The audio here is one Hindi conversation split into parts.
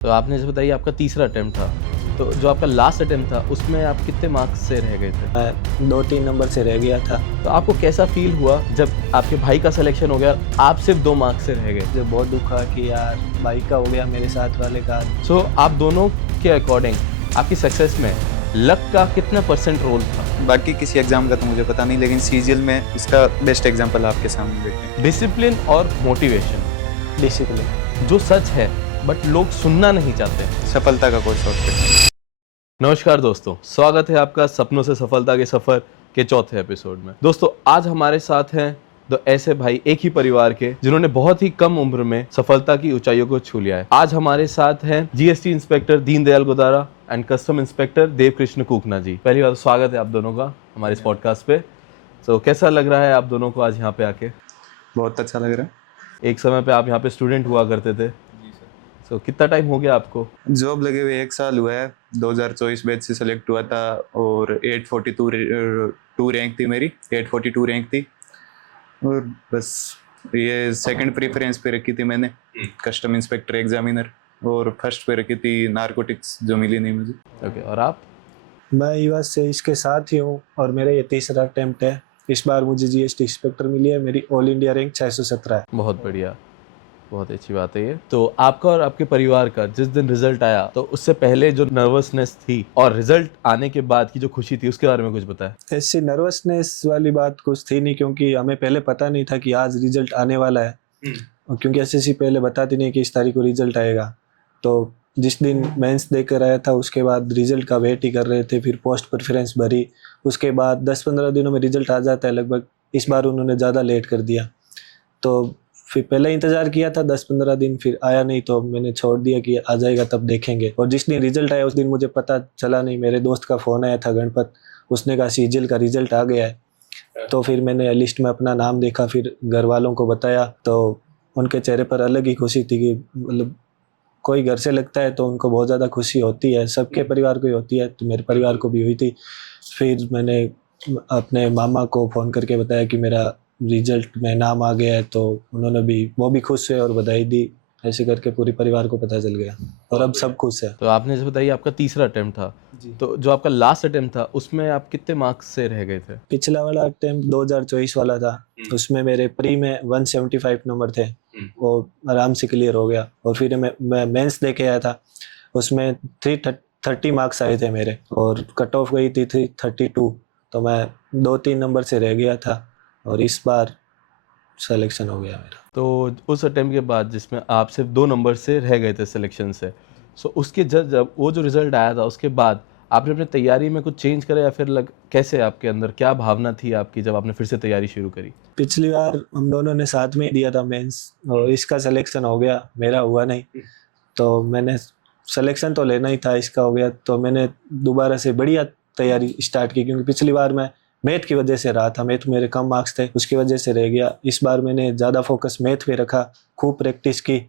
तो आपने जैसे बताइए आपका तीसरा अटेम्प्ट था, तो जो आपका लास्ट अटेम्प्ट था उसमें आप कितने मार्क्स से रह गए थे? मैं 2-3 नंबर से रह गया था। तो आपको कैसा फील हुआ जब आपके भाई का सिलेक्शन हो गया, आप सिर्फ 2 मार्क्स से रह गए? मुझे बहुत दुख हुआ कि यार भाई का हो गया, मेरे साथ वाले का। सो आप दोनों के अकॉर्डिंग आपकी सक्सेस में लक का कितना % रोल था? बाकी किसी एग्जाम का तो मुझे पता नहीं, लेकिन सीजीएल में इसका बेस्ट एग्जांपल आपके सामने देखे हैं। डिसिप्लिन और मोटिवेशन, डिसिप्लिन जो सच है बट लोग सुनना नहीं चाहते। सफलता का कोई शॉर्टकट। नमस्कार दोस्तों, स्वागत है आपका सपनों से सफलता के सफ़र के चौथे एपिसोड में। दोस्तों आज हमारे साथ हैं दो ऐसे भाई एक ही परिवार के जिन्होंने बहुत ही कम उम्र में सफलता की ऊंचाइयों को छू लिया है। आज हमारे साथ हैं GST inspector Deendayal Godara and custom inspector Dev Krishna Kookna ji. पहली बार स्वागत है आप दोनों का हमारे इस पॉडकास्ट पे। तो कैसा लग रहा है आप दोनों को आज यहाँ पे आके? बहुत अच्छा लग रहा है। एक समय पे आप यहाँ पे स्टूडेंट हुआ करते थे, तो कितना टाइम हो गया आपको? जॉब लगे हुए 1 साल हुआ है। 2024 बैच से सेलेक्ट हुआ था और 842 रैंक थी मेरी, 842 रैंक थी। और बस ये सेकंड प्रेफरेंस पे रखी थी मैंने कस्टम इंस्पेक्टर एग्जामिनर, और फर्स्ट पे रखी थी नारकोटिक्स, जो मिली नहीं मुझे। ओके, और आप? मैं युवा से इसके साथ ही हूँ और मेरा ये तीसरा अटेम्प्ट है। इस बार मुझे जीएसटी इंस्पेक्टर मिली है। मेरी ऑल इंडिया रैंक 617 है। बहुत बढ़िया, बहुत अच्छी बात है ये। तो आपका और आपके परिवार का जिस दिन रिजल्ट आया, तो उससे पहले जो नर्वसनेस थी और रिजल्ट आने के बाद की जो खुशी थी, उसके बारे में कुछ बताएं। ऐसी नर्वसनेस वाली बात कुछ थी नहीं, क्योंकि हमें पहले पता नहीं था कि आज रिजल्ट आने वाला है। और क्योंकि एसएससी पहले बताती नहीं कि इस तारीख को रिजल्ट आएगा, तो जिस दिन मेंस देकर आया था उसके बाद रिजल्ट का वेट ही कर रहे थे। फिर पोस्ट प्रेफरेंस भरी, उसके बाद 10-15 दिनों में रिजल्ट आ जाता है लगभग। इस बार उन्होंने ज़्यादा लेट कर दिया, तो फिर पहले इंतज़ार किया था 10-15 दिन, फिर आया नहीं तो मैंने छोड़ दिया कि आ जाएगा तब देखेंगे। और जिस दिन रिजल्ट आया उस दिन मुझे पता चला नहीं। मेरे दोस्त का फ़ोन आया था गणपत, उसने कहा सीजीएल का रिजल्ट आ गया है। तो फिर मैंने लिस्ट में अपना नाम देखा, फिर घर वालों को बताया, तो उनके चेहरे पर अलग ही खुशी थी कि मतलब कोई घर से लगता है तो उनको बहुत ज़्यादा खुशी होती है। सबके परिवार को ही होती है, तो मेरे परिवार को भी हुई थी। फिर मैंने अपने मामा को फ़ोन करके बताया कि मेरा रिजल्ट में नाम आ गया है, तो उन्होंने भी, वो भी खुश हुए और बधाई दी। ऐसे करके पूरे परिवार को पता चल गया और अब सब खुश है। तो आपने जैसे बताइए आपका तीसरा अटेम्प्ट था, जी। तो जो आपका लास्ट अटेम्प्ट था उसमें आप कितने मार्क्स से रह गए थे? पिछला वाला अटेम्प्ट 2024 वाला था, उसमें मेरे प्री में 175 नंबर थे, वो आराम से क्लियर हो गया। और फिर मैं मेंस दे के आया था, उसमें 330 मार्क्स आए थे मेरे, और कट ऑफ गई थी 332। तो मैं 2-3 नंबर से रह गया था और इस बार सिलेक्शन हो गया मेरा। तो उस अटेम्प्ट के बाद जिसमें आप सिर्फ 2 नंबर से रह गए थे सिलेक्शन से, सो उसके जब वो जो रिजल्ट आया था उसके बाद आपने अपनी तैयारी में कुछ चेंज करा या फिर कैसे आपके अंदर क्या भावना थी आपकी जब आपने फिर से तैयारी शुरू करी? पिछली बार हम दोनों ने साथ में ही दिया था मेंस, और इसका सिलेक्शन हो गया, मेरा हुआ नहीं। तो मैंने सिलेक्शन तो लेना ही था, इसका हो गया, तो मैंने दोबारा से बढ़िया तैयारी स्टार्ट की। क्योंकि पिछली बार मैं मैथ की वजह से रहा था, मैथ मेरे कम मार्क्स थे, उसकी वजह से रह गया। इस बार मैंने ज़्यादा फोकस मैथ पे रखा, खूब प्रैक्टिस की,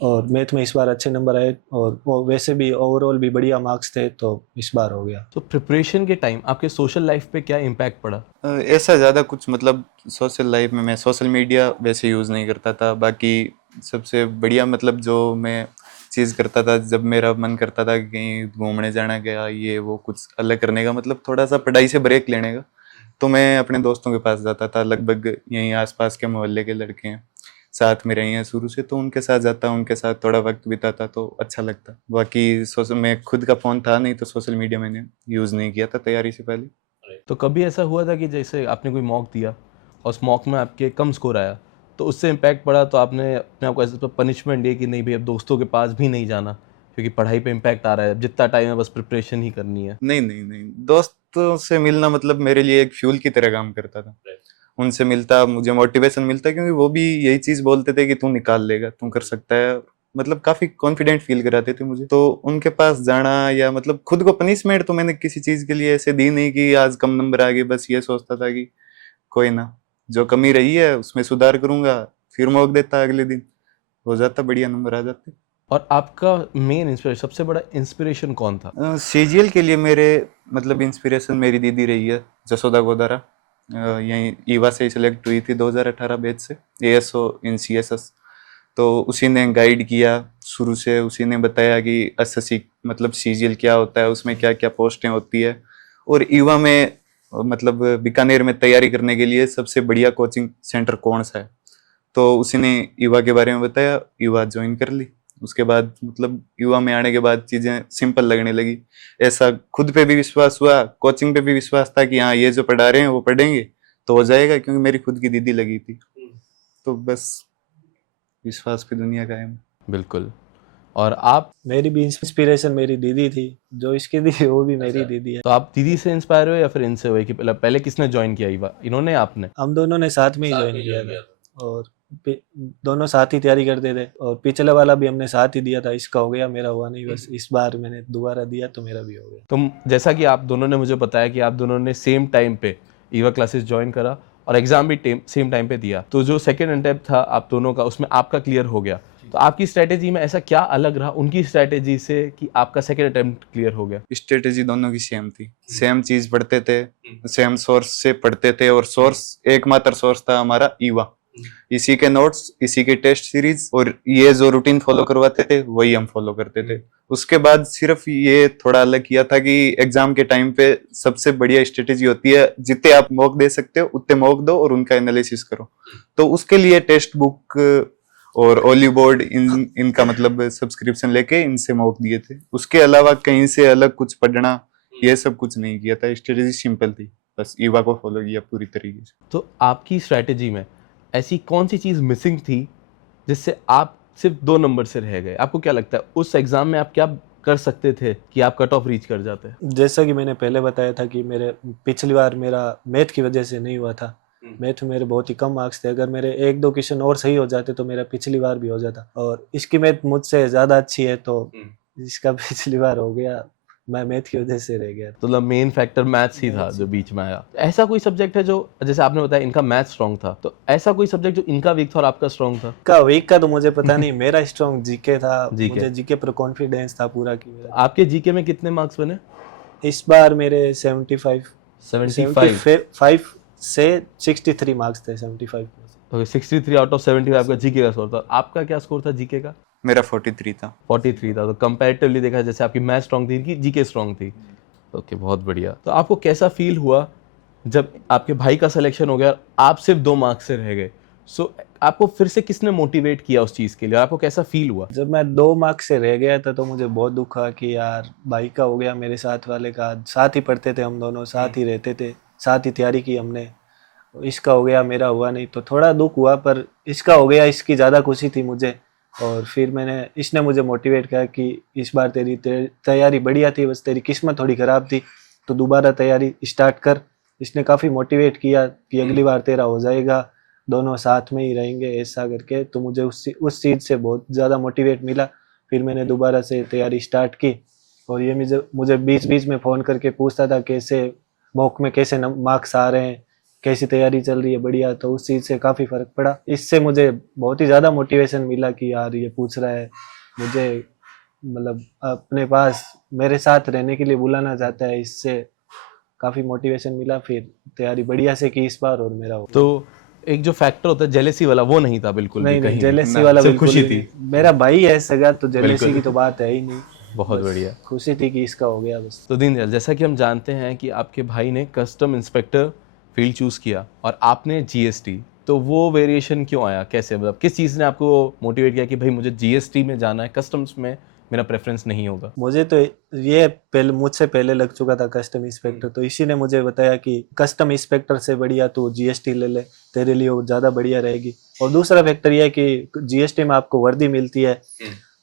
और मैथ में इस बार अच्छे नंबर आए। और वो वैसे भी ओवरऑल भी बढ़िया मार्क्स थे, तो इस बार हो गया। तो प्रिपरेशन के टाइम आपके सोशल लाइफ पे क्या इम्पैक्ट पड़ा? ऐसा ज़्यादा कुछ, मतलब सोशल लाइफ में मैं सोशल मीडिया वैसे यूज़ नहीं करता था। बाकी सबसे बढ़िया मतलब जो मैं चीज़ करता था, जब मेरा मन करता था कि कहीं घूमने जाना, गया ये वो कुछ अलग करने का, मतलब थोड़ा सा पढ़ाई से ब्रेक लेने का, तो मैं अपने दोस्तों के पास जाता था। लगभग यहीं आसपास के मोहल्ले के लड़के हैं, साथ में रहे हैं शुरू से, तो उनके साथ जाता, उनके साथ थोड़ा वक्त बिताता तो अच्छा लगता। बाकी सोशल, मैं खुद का फ़ोन था नहीं तो सोशल मीडिया मैंने यूज़ नहीं किया था तैयारी से पहले। तो कभी ऐसा हुआ था कि जैसे आपने कोई मॉक दिया और उस मॉक में आपके कम स्कोर आया, तो उससे इम्पैक्ट पड़ा, तो आपने अपने आप को ऐसे पनिशमेंट दी कि नहीं भाई अब दोस्तों के पास भी नहीं जाना क्योंकि पढ़ाई पे इम्पैक्ट आ रहा है, अब जितना टाइम है बस प्रिपरेशन ही करनी है? नहीं नहीं नहीं, दोस्तों से मिलना मतलब मेरे लिए एक फ्यूल की तरह काम करता था। उनसे मिलता, मुझे मोटिवेशन मिलता, क्योंकि वो भी यही चीज बोलते थे कि तू निकाल लेगा, तू कर सकता है। मतलब काफी कॉन्फिडेंट फील कराते थे मुझे, तो उनके पास जाना, या मतलब खुद को पनिशमेंट तो मैंने किसी चीज के लिए ऐसे दी नहीं कि आज कम नंबर आ गए। बस ये सोचता था कि कोई ना, जो कमी रही है उसमें सुधार करूंगा, फिर मौक देता, अगले दिन हो जाता, बढ़िया नंबर आ जाते। और आपका मेन इंस्पिरेशन, सबसे बड़ा इंस्पिरेशन कौन था? सीजीएल के लिए मेरे मतलब इंस्पिरेशन मेरी दीदी रही है, जसोदा गोदारा। यहीं ईवा से ही सिलेक्ट हुई थी 2018 बैच से, एएसओ इन सीएसएस। तो उसी ने गाइड किया शुरू से, उसी ने बताया कि एसएससी मतलब सीजीएल क्या होता है, उसमें क्या क्या पोस्टें होती है, और ईवा में मतलब बीकानेर में तैयारी करने के लिए सबसे बढ़िया कोचिंग सेंटर कौन सा है। तो उसी ने ईवा के बारे में बताया, ईवा ज्वाइन कर ली। उसके बाद मतलब ईवा में आने के बाद चीज़ें सिंपल लगने लगी। ऐसा खुद पे भी विश्वास हुआ, कोचिंग पे भी विश्वास था कि हाँ ये जो पढ़ा रहे हैं वो पढ़ेंगे तो हो जाएगा, क्योंकि मेरी खुद की दीदी लगी थी। तो बस विश्वास पे दुनिया कायम। बिल्कुल। और आप? मेरी भी इंस्पिरेशन मेरी दीदी थी, जो इसकी थी वो भी मेरी दीदी है। तो आप दीदी से इंस्पायर हुए या फिर इनसे हुए कि पहले किसने ज्वाइन किया ईवा, इन्होंने या आपने? हम दोनों ने साथ में ही ज्वाइन किया था, और दोनों साथ ही तैयारी करते थे, और पिछले वाला भी हमने साथ ही दिया था। इसका हो गया, मेरा हुआ नहीं, बस इस बार मैंने दोबारा दिया तो मेरा भी हो गया। तो जैसा कि आप दोनों ने मुझे बताया कि आप दोनों ने सेम टाइम पे ईवा क्लासेस ज्वाइन करा और एग्जाम भी सेम टाइम पे दिया, तो जो सेकंड अटेम्प्ट था आप दोनों का, उसमें आपका क्लियर हो गया। तो आपकी स्ट्रेटेजी में ऐसा क्या अलग रहा उनकी स्ट्रेटेजी से कि आपका सेकंड अटेम्प्ट क्लियर हो गया? स्ट्रेटेजी दोनों की सेम थी, सेम चीज पढ़ते थे, सेम सोर्स से पढ़ते थे, और सोर्स एकमात्र सोर्स था हमारा ईवा। इसी के नोट्स, इसी के टेस्ट सीरीज, और ये जो रूटीन फॉलो करवाते थे वही हम फॉलो करते थे। उसके बाद सिर्फ ये थोड़ा अलग किया था कि एग्जाम के टाइम पे सबसे बढ़िया स्ट्रेटेजी होती है, जितने आप मॉक दे सकते हो उतने मॉक दो और उनका एनालिसिस करो। तो उसके लिए टेक्स्ट बुक और ओली बोर्ड इनका मतलब सब्सक्रिप्शन लेके इनसे मॉक दिए थे। उसके अलावा कहीं से अलग कुछ पढ़ना ये सब कुछ नहीं किया था। स्ट्रेटेजी सिंपल थी, बस ईवा को फॉलो किया पूरी तरीके से। तो आपकी स्ट्रेटेजी में ऐसी कौन सी चीज़ मिसिंग थी जिससे आप सिर्फ 2 नंबर से रह गए? आपको क्या लगता है उस एग्जाम में आप क्या कर सकते थे कि आप कट ऑफ रीच कर जाते? जैसा कि मैंने पहले बताया था कि मेरे पिछली बार मेरा मैथ की वजह से नहीं हुआ था। मैथ में मेरे बहुत ही कम मार्क्स थे। अगर मेरे 1-2 क्वेश्चन और सही हो जाते तो मेरा पिछली बार भी हो जाता, और इसकी मैथ मुझसे ज़्यादा अच्छी है तो इसका पिछली बार हो गया। मैं मैथ की वजह से रह गया। तो मतलब मेन फैक्टर मैथ्स ही था जो बीच में आया। ऐसा कोई सब्जेक्ट है जो, जैसे आपने बताया इनका मैथ स्ट्रॉन्ग था, तो ऐसा कोई सब्जेक्ट जो इनका वीक था और आपका स्ट्रॉन्ग था? का वीक का तो मुझे पता नहीं, मेरा स्ट्रॉन्ग जीके था। जीके। मुझे जीके पर कॉन्फिडेंस था पूरा कि मेरा। आपके जीके में कितने मार्क्स बने? इस बार मेरे 75 से 63 मार्क्स थे। 75 में से। ओके, 63 आउट ऑफ 75 आपका जीके का स्कोर था। आपका क्या स्कोर था जीके का? मेरा 43 था। 43 था। तो कंपैरेटिवली देखा जैसे आपकी मैथ स्ट्रॉन्ग थी, इनकी जीके स्ट्रॉन्ग थी। ओके, बहुत बढ़िया। तो आपको कैसा फील हुआ जब आपके भाई का सिलेक्शन हो गया और आप सिर्फ 2 मार्क्स से रह गए? सो आपको फिर से किसने मोटिवेट किया उस चीज़ के लिए, और आपको कैसा फील हुआ? जब मैं 2 मार्क्स से रह गया था तो मुझे बहुत दुख हुआ कि यार भाई का हो गया, मेरे साथ वाले का। साथ ही पढ़ते थे हम दोनों, साथ ही रहते थे, साथ ही तैयारी की हमने। इसका हो गया, मेरा हुआ नहीं, तो थोड़ा दुख हुआ। पर इसका हो गया, इसकी ज़्यादा खुशी थी मुझे। और फिर इसने मुझे मोटिवेट किया कि इस बार तेरी तैयारी बढ़िया थी, बस तेरी किस्मत थोड़ी ख़राब थी, तो दोबारा तैयारी स्टार्ट कर। इसने काफ़ी मोटिवेट किया कि अगली बार तेरा हो जाएगा, दोनों साथ में ही रहेंगे, ऐसा करके। तो मुझे उस चीज़ से बहुत ज़्यादा मोटिवेट मिला। फिर मैंने दोबारा से तैयारी स्टार्ट की, और ये मुझे बीच बीच में फ़ोन करके पूछता था कैसे मॉक में कैसे मार्क्स आ रहे हैं, कैसी तैयारी चल रही है, बढ़िया। तो उस चीज़ से काफ़ी फ़र्क पड़ा। इससे मुझे बहुत ही ज़्यादा मोटिवेशन मिला कि यार ये पूछ रहा है मुझे, मतलब अपने पास मेरे साथ रहने के लिए बुलाना चाहता है। इससे काफ़ी मोटिवेशन मिला। फिर तैयारी बढ़िया से की इस बार, और मेरा हो। तो एक जो फैक्टर होता है जेलेसी वाला, वो नहीं था बिल्कुल भी नहीं, कहीं भी? जेलेसी वाला सिर्फ बिल्कुल खुशी भी थी। नहीं। मेरा भाई है सगा, तो जेलेसी बिल्कुल। की तो बात है ही नहीं। बहुत बस बढ़िया। खुशी थी कि इसका हो गया बस। तो दीनदयाल, जैसा कि हम जानते हैं कि आपके भाई ने कस्टम इंस्पेक्टर फील्ड चूज़ किया और आपने जीएसटी, तो वो वेरिएशन क्यों आया? कैसे, मतलब किस चीज़ ने आपको मोटिवेट किया कि भाई मुझे जीएसटी में जाना है, कस्टम्स में मेरा प्रेफरेंस नहीं होगा? मुझे तो ये पहले मुझसे पहले लग चुका था कस्टम इंस्पेक्टर, तो इसी ने मुझे बताया कि कस्टम इंस्पेक्टर से बढ़िया तू जीएसटी ले ले, तेरे लिए वो ज़्यादा बढ़िया रहेगी। और दूसरा फैक्टर ये है कि जीएसटी में आपको वर्दी मिलती है,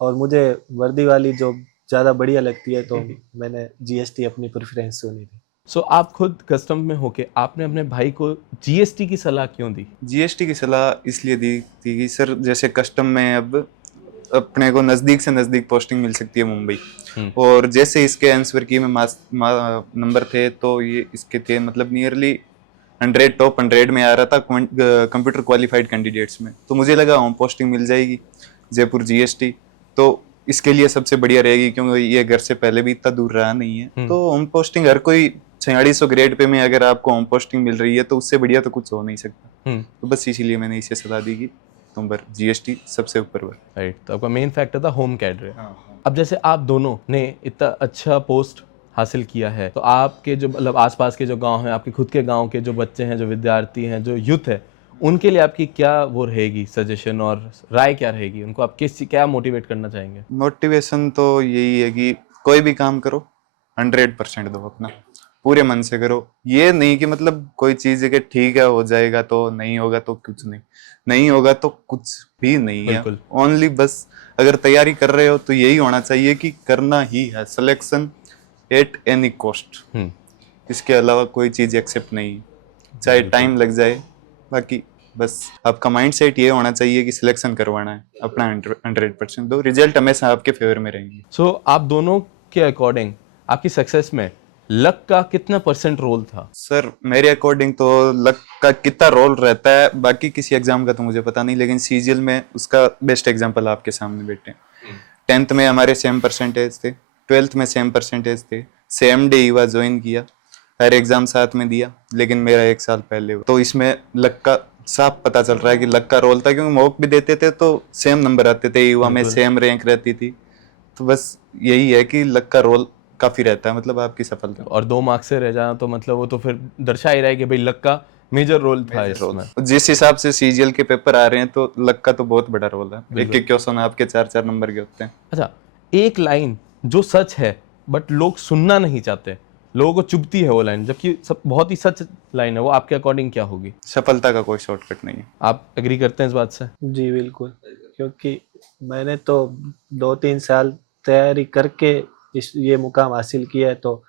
और मुझे वर्दी वाली जॉब ज़्यादा बढ़िया लगती है, तो मैंने जीएसटी अपनी प्रेफरेंस चुनी थी। सो आप खुद कस्टम में होके आपने अपने भाई को जीएसटी की सलाह क्यों दी? जीएसटी की सलाह इसलिए दी थी कि सर जैसे कस्टम में अब अपने को नज़दीक से नज़दीक पोस्टिंग मिल सकती है मुंबई, और जैसे इसके आंसर की में नंबर थे तो ये इसके थे मतलब नियरली 100 टॉप 100 में आ रहा था कंप्यूटर क्वालिफाइड कैंडिडेट्स में। तो मुझे लगा होम पोस्टिंग मिल जाएगी जयपुर जीएसटी, तो इसके लिए सबसे बढ़िया रहेगी, क्योंकि ये घर से पहले भी इतना दूर रहा नहीं है। तो होम पोस्टिंग हर कोई 4600 ग्रेड पे में अगर आपको होम पोस्टिंग मिल रही है तो उससे बढ़िया तो कुछ हो नहीं सकता। तो बस इसीलिए मैंने इसे सलाह दी कि सकता हूँ, जीएसटी सबसे ऊपर राइट, तो आपका मेन फैक्टर था होम कैडरे। हाँ। अब जैसे आप दोनों ने इतना अच्छा पोस्ट हासिल किया है, तो आपके जो मतलब आसपास के जो गांव हैं, आपके खुद के गांव के जो बच्चे हैं, जो विद्यार्थी हैं, जो यूथ है, उनके लिए आपकी क्या वो रहेगी सजेशन और राय क्या रहेगी? उनको आप क्या मोटिवेट करना चाहेंगे? मोटिवेशन तो यही है कि कोई भी काम करो 100% दो, अपना पूरे मन से करो। ये नहीं कि मतलब कोई चीज है कि ठीक है हो जाएगा तो, नहीं होगा तो कुछ नहीं, नहीं होगा तो कुछ भी नहीं है। बिल्कुल। ओनली बस अगर तैयारी कर रहे हो तो यही होना चाहिए कि करना ही है, सिलेक्शन एट एनी कॉस्ट। इसके अलावा कोई चीज एक्सेप्ट नहीं है, चाहे टाइम लग जाए। बाकी बस आपका माइंडसेट ये होना चाहिए कि सिलेक्शन करवाना है, अपना 100% दो, रिजल्ट हमेशा आपके फेवर में रहेंगे। सो आप दोनों के अकॉर्डिंग आपकी सक्सेस में लक का कितना % रोल था? सर मेरे अकॉर्डिंग तो लक का कितना रोल रहता है, बाकी किसी एग्जाम का तो मुझे पता नहीं, लेकिन सीजीएल में उसका बेस्ट एग्जांपल आपके सामने बैठे हैं। 10th में हमारे सेम परसेंटेज थे, 12th में सेम परसेंटेज थे, सेम डे युवा ज्वाइन किया, हर एग्जाम साथ में दिया, लेकिन मेरा 1 साल पहले हुआ। तो इसमें लक का साफ पता चल रहा है कि लक का रोल था, क्योंकि मॉक भी देते थे तो सेम नंबर आते थे, युवा में सेम रैंक रहती थी। तो बस यही है कि लक का रोल काफी रहता है, मतलब आपकी सफलता। और 2 मार्क्स से रह जाना तो मतलब वो तो फिर दर्शा ही रहा है कि भाई लक का मेजर रोल था इसमें। जिस हिसाब से सीजीएल के पेपर आ रहे हैं तो लक का तो बहुत बड़ा रोल है। एक क्वेश्चन आपके 4-4 नंबर के होते हैं। अच्छा, एक लाइन जो सच है बट लोग सुनना नहीं चाहते, लोगों को चुभती है वो लाइन, जबकि सब बहुत ही सच लाइन है, वो आपके अकॉर्डिंग क्या होगी? सफलता का कोई शॉर्टकट नहीं है। आप एग्री करते हैं इस बात से? जी बिल्कुल, क्योंकि मैंने तो 2-3 साल तैयारी करके ये मुकाम हासिल किया है, तो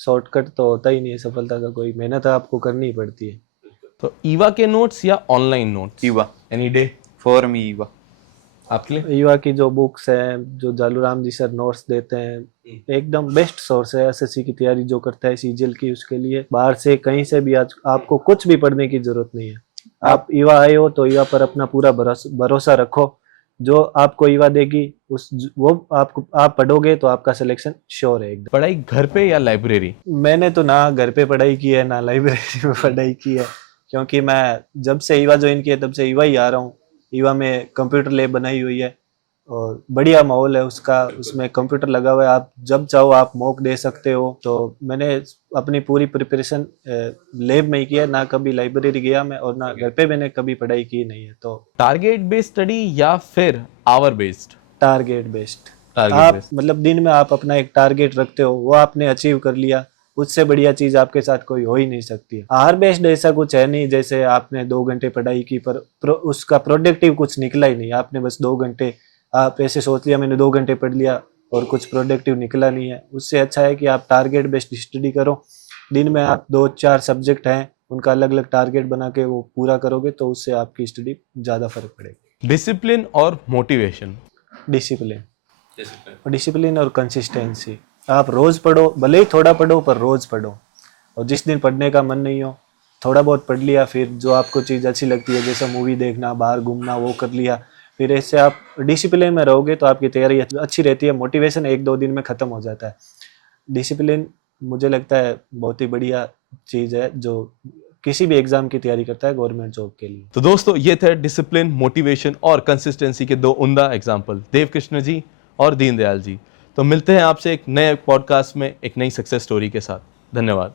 शॉर्टकट तो होता ही नहीं है सफलता का, कोई मेहनत आपको करनी ही पड़ती है। तो ईवा के नोट्स या online notes? Eva any day for me Eva. आपके लिए? युवा की जो बुक्स हैं, जो जालूराम जी सर नोट्स देते हैं, एकदम बेस्ट सोर्स है एसएससी की तैयारी जो करता है सीजीएल की, उसके लिए बाहर से कहीं से भी आज आपको कुछ भी पढ़ने की जरूरत नहीं है। आप युवा आए हो तो युवा पर अपना पूरा भरोसा रखो, जो आपको युवा देगी वो आपको आप पढ़ोगे तो आपका सिलेक्शन श्योर है एकदम। पढ़ाई घर पे या लाइब्रेरी? मैंने तो ना घर पे पढ़ाई की है ना लाइब्रेरी में पढ़ाई की है, क्योंकि मैं जब से युवा ज्वाइन किया तब से युवा ही आ रहा हूँ। युवा में कंप्यूटर लैब बनाई हुई है और बढ़िया माहौल है उसका, उसमें कंप्यूटर लगा हुआ है, आप जब चाहो आप मॉक दे सकते हो। तो मैंने अपनी पूरी प्रिपरेशन लैब में ही किया, ना कभी लाइब्रेरी गया मैं, और ना घर पे मैंने कभी पढ़ाई की नहीं है। तो टारगेट बेस्ड स्टडी या फिर hour based? Target based. Target आप बेस्ड, मतलब दिन में आप अपना एक टारगेट रखते हो, वो आपने अचीव कर लिया, उससे बढ़िया चीज आपके साथ कोई हो ही नहीं सकती है। आहार बेस्ड ऐसा कुछ है नहीं, जैसे आपने 2 घंटे पढ़ाई की पर उसका प्रोडक्टिव कुछ निकला ही नहीं। आपने बस 2 घंटे आप ऐसे सोच लिया मैंने 2 घंटे पढ़ लिया और कुछ प्रोडक्टिव निकला नहीं है। उससे अच्छा है कि आप टारगेट बेस्ड स्टडी करो। दिन में आप 2-4 सब्जेक्ट हैं, उनका अलग अलग टारगेट बना के वो पूरा करोगे तो उससे आपकी स्टडी ज्यादा फर्क पड़ेगा। डिसिप्लिन और मोटिवेशन? डिसिप्लिन और कंसिस्टेंसी। आप रोज पढ़ो, भले ही थोड़ा पढ़ो पर रोज पढ़ो, और जिस दिन पढ़ने का मन नहीं हो थोड़ा बहुत पढ़ लिया, फिर जो आपको चीज़ अच्छी लगती है जैसे मूवी देखना, बाहर घूमना, वो कर लिया। फिर ऐसे आप डिसिप्लिन में रहोगे तो आपकी तैयारी अच्छी रहती है। मोटिवेशन 1-2 दिन में ख़त्म हो जाता है। डिसिप्लिन मुझे लगता है बहुत ही बढ़िया चीज़ है जो किसी भी एग्जाम की तैयारी करता है गवर्नमेंट जॉब के लिए। तो दोस्तों ये थे डिसिप्लिन, मोटिवेशन और कंसिस्टेंसी के 2 उम्दा एग्जाम्पल, देव कृष्ण जी और दीनदयाल जी। तो मिलते हैं आपसे एक नए पॉडकास्ट में एक नई सक्सेस स्टोरी के साथ। धन्यवाद।